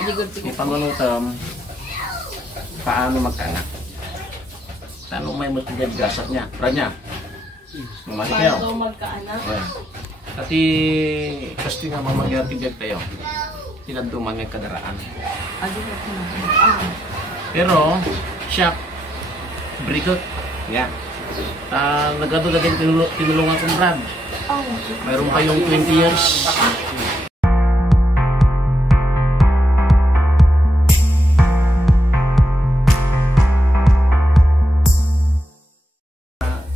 Ipanunutam, paano magkaanak? Paano may matibad gasat niya? Pranya? Mamali kayo? Paano magkaanak? Ati, kasi nga mamagyatibag tayo. Tinaduman may kadaraan. Pero, siya, berikut. Yan. Nagado na din tinulungan kong Brad. Mayroon pa yung 20 years.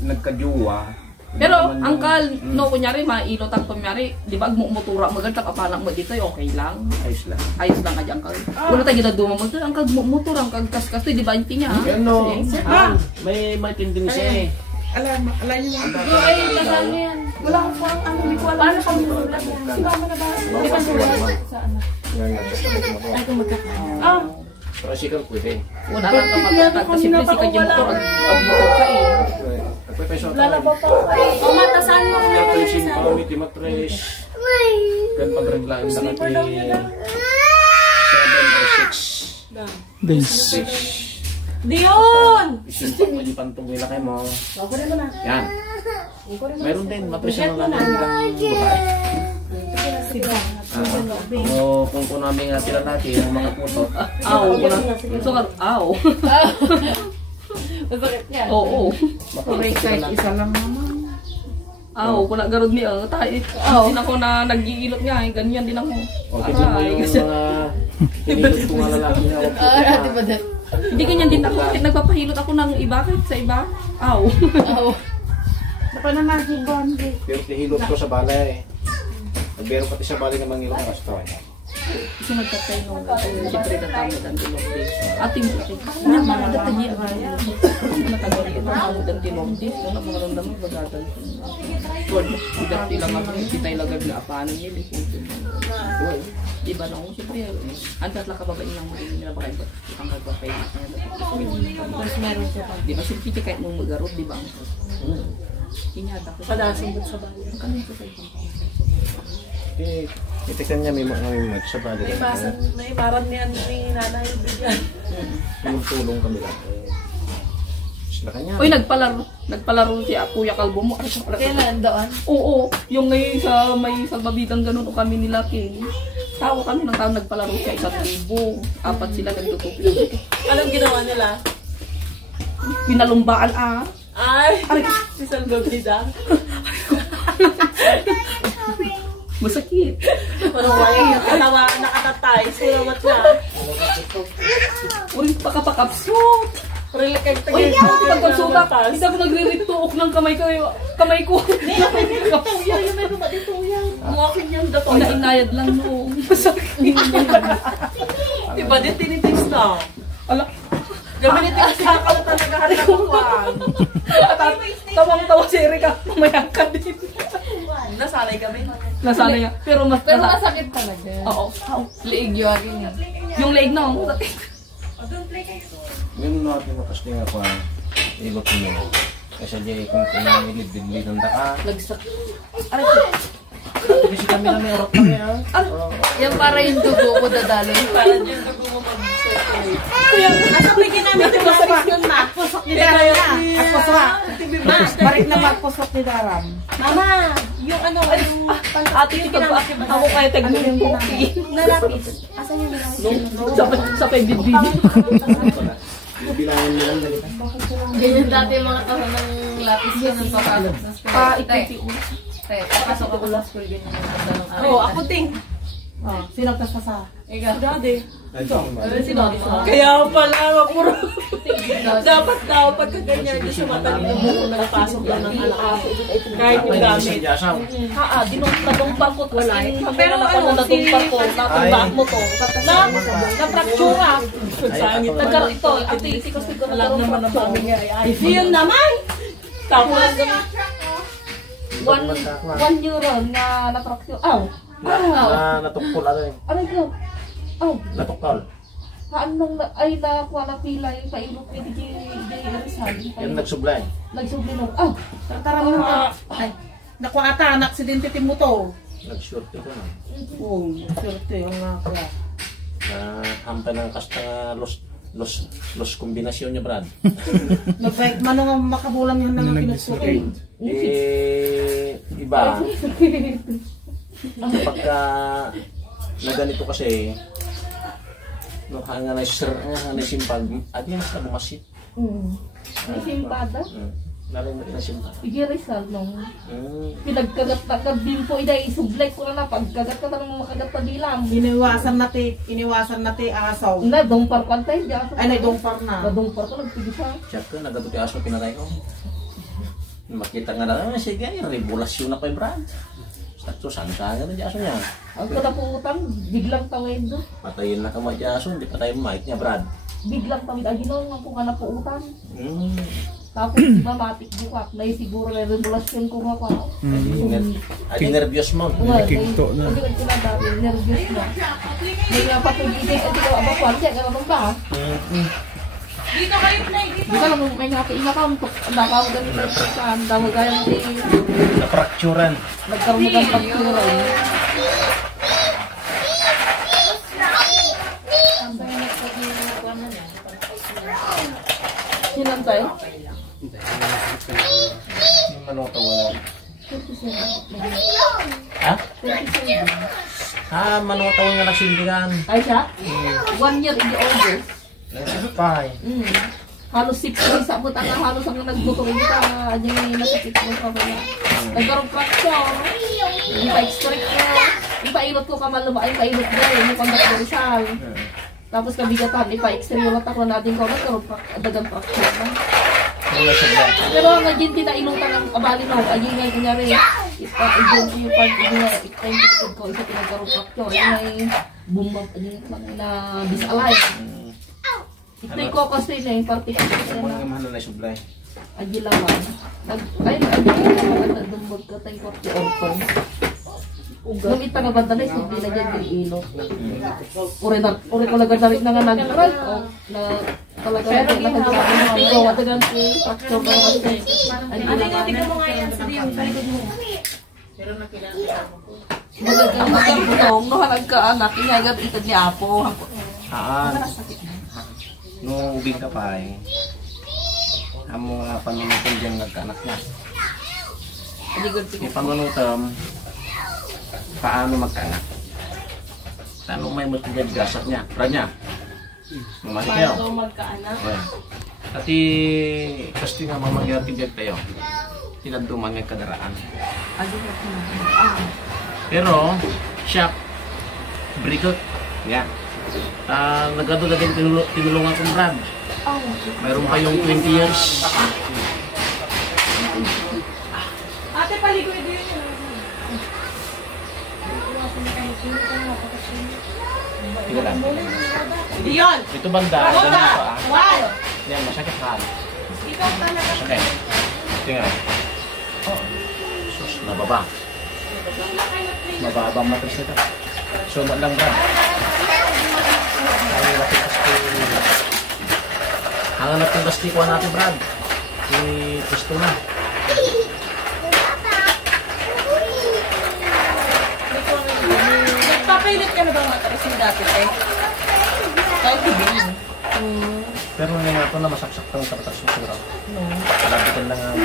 Nagkajuwa. Pero, angkal, no, kunyari, mailot ang kunyari, di ba, mutura, maganda kapalang mo dito, okay lang. Ayos lang. Ayos lang ka dyan, angkal. Wala tayo ginaduma mo, angkal, mutura, angkal, kaskas, di ba, hindi niya, ha? Ano? May tinding siya eh. Alam niyo na. Ay, kasama mo yan. Wala akong parang ano, hindi ko alam. Paano kami nulad yan? Si mama na ba? Hindi pa nulad. Saan na? Ay, kung magkakaroon. Tricycle pwede. Wala lang ka magkakad, kasi pwede ka dyan motor, motor ka eh. Lalaba pa ako eh. O, matasan mo. Natrisin pa kami, timatris. Gan pagreglaan na kami 7 or 6 days. Diyon! Isintok mo yung pantong nila kayo mo. Yan. Mayroon din, mapresyon lang namin nilang babae. O kung namin natira natin yung mga puto. Aw, sukar, aw. Masakit yan. Oo. Kahit isa lang naman. Aw, kung nagarod niya, tayo. Sin ako na nag-iilot nga, ganyan din ako. O tignan mo yung mga hinilot ko nga lalaki na. Hindi ganyan din ako, nagpapahilot ako ng iba kahit sa iba. Aw. Baka na nagibon. Pero tihilot ko sa balay. Nagbero pati sa balay na mangilot ng asto. Kasi nagkatay nung siyempre natawag ang tinogdi. Ating buti. Ano mga detalye ang natagari ito ang ang tinogdi. Kung mga ramdaman bagatan. Word, hindi lang ako hindi tayo lagag na apanan nila. Iba na ako siyempre. Antas lang kababain lang mo rin nila baka iba. Ang kagpapay. Tapos meron siya pa. Di ba siyempre kahit mong magarot, di ba? Inyada ko. Padasong sa bayan. Ang kanong ko sa ibang Itikan niya may mga sa balay. May ibaran niyan ni nanay bigyan. Tulong kami lang. Sila kanya. Uy, nagpalaro si Kuya Kalbo mo. Kailan doon? Oo, yung ngayon sa may salbabitan ganun o kami nila King. Tawa kami ng tao nagpalaro siya 1,000. Apat sila nagtutupi. Anong ginawa nila? Pinalumbaan Ay, si Salvadida. Masakit. Parang wala katawa, nakatatay. Sulamat na. Uy, pakapakapsot. Uy, hindi pagkagsutak. Hindi ako nagre-rituok ng kamay ko. Yung meron ba dito yan? Muwakin yung dato. Inainayad lang noong. Masakit. Diba din tinitis na? Ala. Gamitin ko sila ka talaga hanakuan. Tawang-tawa si Erika. Mamayang ka din. Nasanay kami. Nasanay nga. Pero masakit talaga. Oo. Liig yun yun. Yung leg na ako. Ganun natin nakasli nga pa. Ibag mo. Kasi diya kung nilid-bilid ng daka. Lagsak. Kasi kami na may orot kami ha. Yan para yung dugo ko dadalo. Para yung dugo mo mag-circulate. Kaya, asapigin namin ito masakit yun na. Pusok ni Daram na. Agpusok. Barik na magpusok ni Daram. Mama, yung ano, yung Ate, ako kaya taglo yung cookie. nalapis. Asan yung nalapis? Sa pagbibibi. Bilangin mo lang dali. Ganyan dati yung mga tao ng lapis yun ng papasok sa school. Ipiti. Papasok ako sa school, ganyan yung tanda ng araw. Oo, ako ting. Sino kasasa? Ikaw. Daddy. Si Daddy. Kaya pala, mapuro. Dapat daw, pagka ganyan, yung sumatalino mo kung nagpasok lang ng anak. Kahit yung gamit. Dinong-tadumpar ko. Wala eh. Pero ano, natumpar ko, natumbak mo to. Na-fractura. Nagkaroon ito. Ate, iti kasi ko Alam naman ang mami nga. yun naman! Tapos, €1 na na-fracture. Natukol ano eh. Aray ko. Natukol. Anong ay nakuha na pila yung pailog ni DJ Rizal. Yan nagsublay. Nagsubli nung, Tara mo na. Nakuha ata, aksidente mo to. Nag-short ito na. Oo, swerte yung nga kaya. hampay ng kasta nga los kombinasyon niya, Brad. Nagbayad man nga makabulang yun na pinagsukin. Iba. Pagka na ganito kasi, no, nga na simpag, at yan mas nabumasit. May simpada. Lalo na pinasimpag. Igirisal nung pinagkagat-kagat din po, iday isublek ko na pagkagat ka ng makagat pa dilam. Iniwasan nati asaw. Na, dongpar ko antay, di ako. Ay, naidongpar na. Dongpar ko, nagpigisa. Chat ko, nagato ti aso pinaray ko. Makita nga na, sige, rebulasyon na kay Brad. So, saan ka nga na di aso niya? Ang kada po utang, biglang tawid do. Patayin na ka mga di aso, hindi pa tayo mic niya, Brad. Biglang tawid, aginon, ang kung na po utang. Tapos mamatik bukak, na siguro may rebulasyon ko nga pa. Adi nervyos mo. Nakikito na. Hindi ko tinadabi, nervyos na. May nga patugigay, ito ko abakwan, siya ganun ba? Dito kayo, Nay, dito. Di ba lang may nakainga ka, nakaw ganito sa damo gayang di Naprakturan. nagkaroon ng pagturan. Sinantay? Yung manota wala. Ha? Manota wala nga nagsindigan. Ay siya? 1 year in the older. Pay. Halos 6 days sa buta nga halos ang nagbutong ka yung nasakit mo pa ba. Nagkaroon fracture. Yung pa-extract na. Yung pailot ko kamal lumaay, pailot na yung contact ng Rizal. Tapos kabigatan, ipa-x-ray yung latak na natin ko, nagkaroon dagang fracture na. Pero nga din tinailutan ng abali na, ayun nga kunyari, ipa-idyon ko yung part, ayun nga, ipa-injected ko, isa pinagkaroon fracture, ayun nga yung bumab, ayun nga na disalay. Ito'y ko kasi na yung particular na. Kung nga mahal na sublay. Agilawan. Ayun nga dumbog ka tayong korte orto. Nung itangabanda na yung hindi na dyan yung ilot. Uri ko lagadarit na nga nag-try. Na talaga na nagsabi na mga gawa. Dagan si fracture ba naman siya. Tingnan mo nga yan sa diyo, sa likod mo. Magagandang nahanag ka anak. Inagab itad ni Apo. Nung ubing ka pa eh. Ang mga panunutan dyan nagkaanak na. Yung panunutan, paano magkaanak? Paano may matindad gasat niya? Brad niya? Mamalik kayo? Paano magkaanak? Ati, kasi nga mamagyatigad tayo. Tinagduman ng kadaraan. Pero, siya, berikut. Yan. Nagado na din tinulungan kong Brad. Mayroon pa yung 20 years. Ate, paligoy din yun. Tiga lang. Diyon! Ito banda, ganun pa. Wow! Yan, masakit ha. Ikaw talaga. Masakit. Tingnan. Sus, nababa. Mababang matris nito. Sumot lang Brad. Hanganap yung gastikuan natin, Brad. Gusto na. Nagpapailit ka na ba matras yung dati, eh? Kahit hindi. Pero ngayon nga ito na masaksak ng kapatas mo siguro. Palabitan lang ang...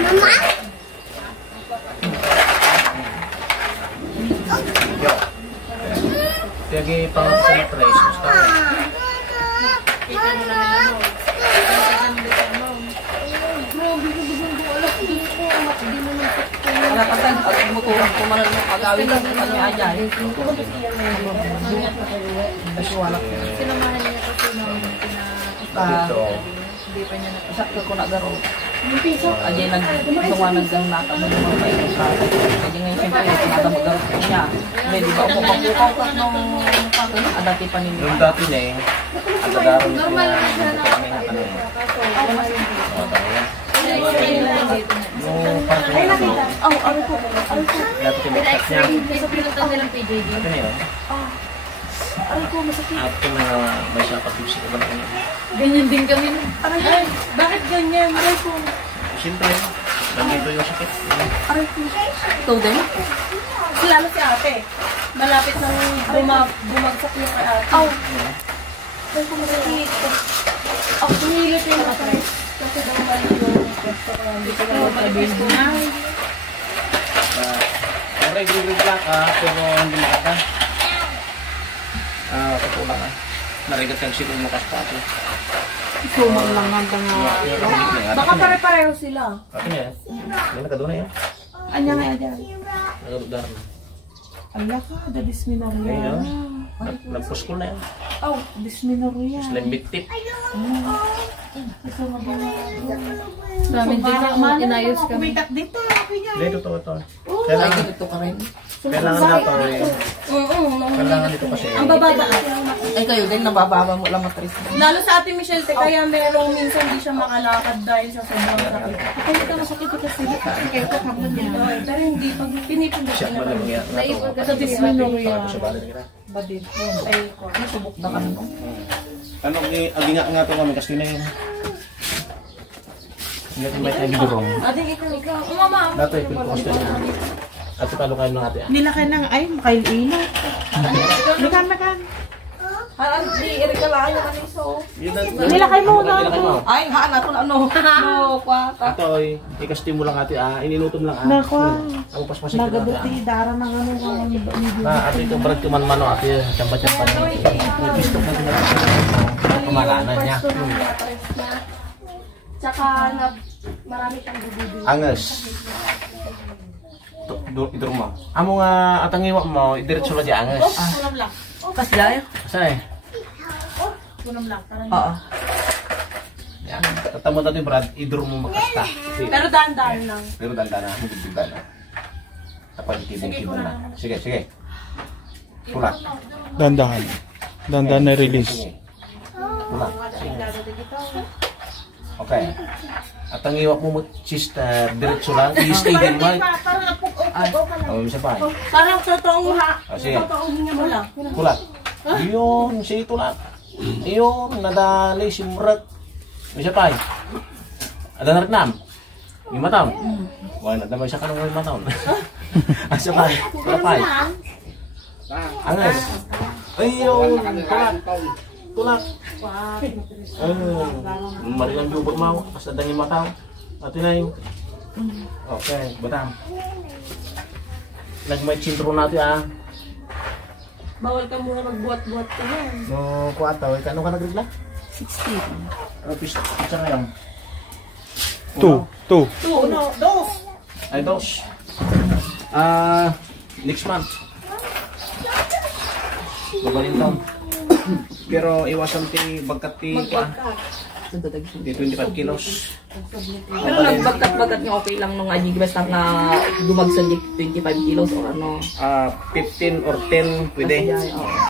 Yo. Kaya pangat sa matras. Gusto na. Kita mo naman ano. Wala pa tayo pag umutuhan ko man ang pag-awin lang ano aja. Sinamahan niya kasi nung Dito. hindi pa niya Sakto ko na garo. yung piso. Ajay nagtawanan ng nata mo naman pa ito sa ajay ngayon siyempre nata magaro niya. May di ba upukaw ka nung adati pa ninyo. Yung dati niya eh. Ang dadaroon niya Normal lang siya na. yung parang niya ito. Ano po? Dati kinaktak niya. Kasi pinuntan nilang PJD. Ito na yun. Ay ko, masakit. At kung may siya pag-ibsik ko ba na kanya. Ganyan din kami. Aray, bakit ganyan? Aray ko. Siyempre, nandito yung sakit. Aray ko. Ito din. Lalo si ate. Malapit nang bumagsak yung kay ate. Ako pinilit yung matres. Kasi daw mali yung pwesto ko. Hindi ko naman pala-build na. Okay, green black pero hindi makata. Totoo lang narigat kang sila yung nakastati. Sumang lang hanggang Baka pare-pareho sila. Ate niya, may nakaduna yan. Anya nga dyan. Nagadudar na. Ala ka, da disminarya. Ayun, nagpuskol na yan. Oh, disminarya. Slim bitip. Dami din ang inayos kami. Kumitak dito, pinya. Hindi, totoo ito. Ay, Kailangan, ganito ka rin. kailangan na ito eh. Kailangan dito kasi. Ang bababa. Ay, kayo din, nabababa mo lang matris. Lalo sa Ate Michelle, kaya merong minsan hindi siya makalakad dahil sa sobrang sakit. Ako ito masakit ito sila. Kaya ito kapag niya. Pero hindi, pag pinipindot Siya niya man lang yan. naipag ka Sa disminarya. Sa balay na kita. Badit. Ay, ko. Nasubok na kami. Ano, aginga nga ito kami kasi na yun. Hindi natin may nagidurong. Ate, ikaw. Mama. Dati, pinposter niya. At palo kayo ng ate. Nilakay ng ay, makailino. Makan. Di, Erika lang yung kaniso. Nilakay mo na. Nilakay mo. Ay, haan nato na ano. No, kwata. Ito ay ikastim mo lang ate. Ininutom lang. Nakwa. Ang paspasin ka Nagabuti, dara ng ano. ate ito barat kuman mano ate. Champa-champa niya. May pistok na tinatapos. Kumalanan niya. Tsaka marami siyang dududu. Angas. Idor mo. Amo nga atangiwa mo, idiretso lang di angas. Kunam lang. Pas dyan. Saan eh? Kunam lang. Oo. Yan. Tatamo natin Brad, idor mo makasta. Pero dahan-dahan lang. Pero dandana, hindi dandana. Tapos kibong-kibong na. Sige, sige. Tulak. Dandahan. Dandahan na release. Sige. Tulak. Okay. At ang iwak mo sister, diretso lang. I-stay din mo. Parang napug-o ka lang. Ang isa pa. Parang totoong Sige. totoong hinga mo lang. Tulak. Yun, sige tulak. Yun, nadali si Murat. Isa pa. Ada na rin yung mataon. Wala, nadamay siya ka ng mataon. Isa pa. Tulak pa. Angas. Ayun, tulak. Tulak. Marilang jubot mau, asa dangi mataw. Ati na yung. Okay, batang. Nagmay sintro natin Bawal ka muna magbuhat-buhat ka yan. No, kuataw, kano ka nagrigla? 16. Ano pista ngayon? 2. Ay, dos. Next month. Babalin taon. Pero iwasan ti bagkat ti di 25 kilos. Pero nagbagkat-bagkat nga okay lang nung aji basta nga dumagsan di 25 kilos o ano. 15 or 10 pwede. Oo.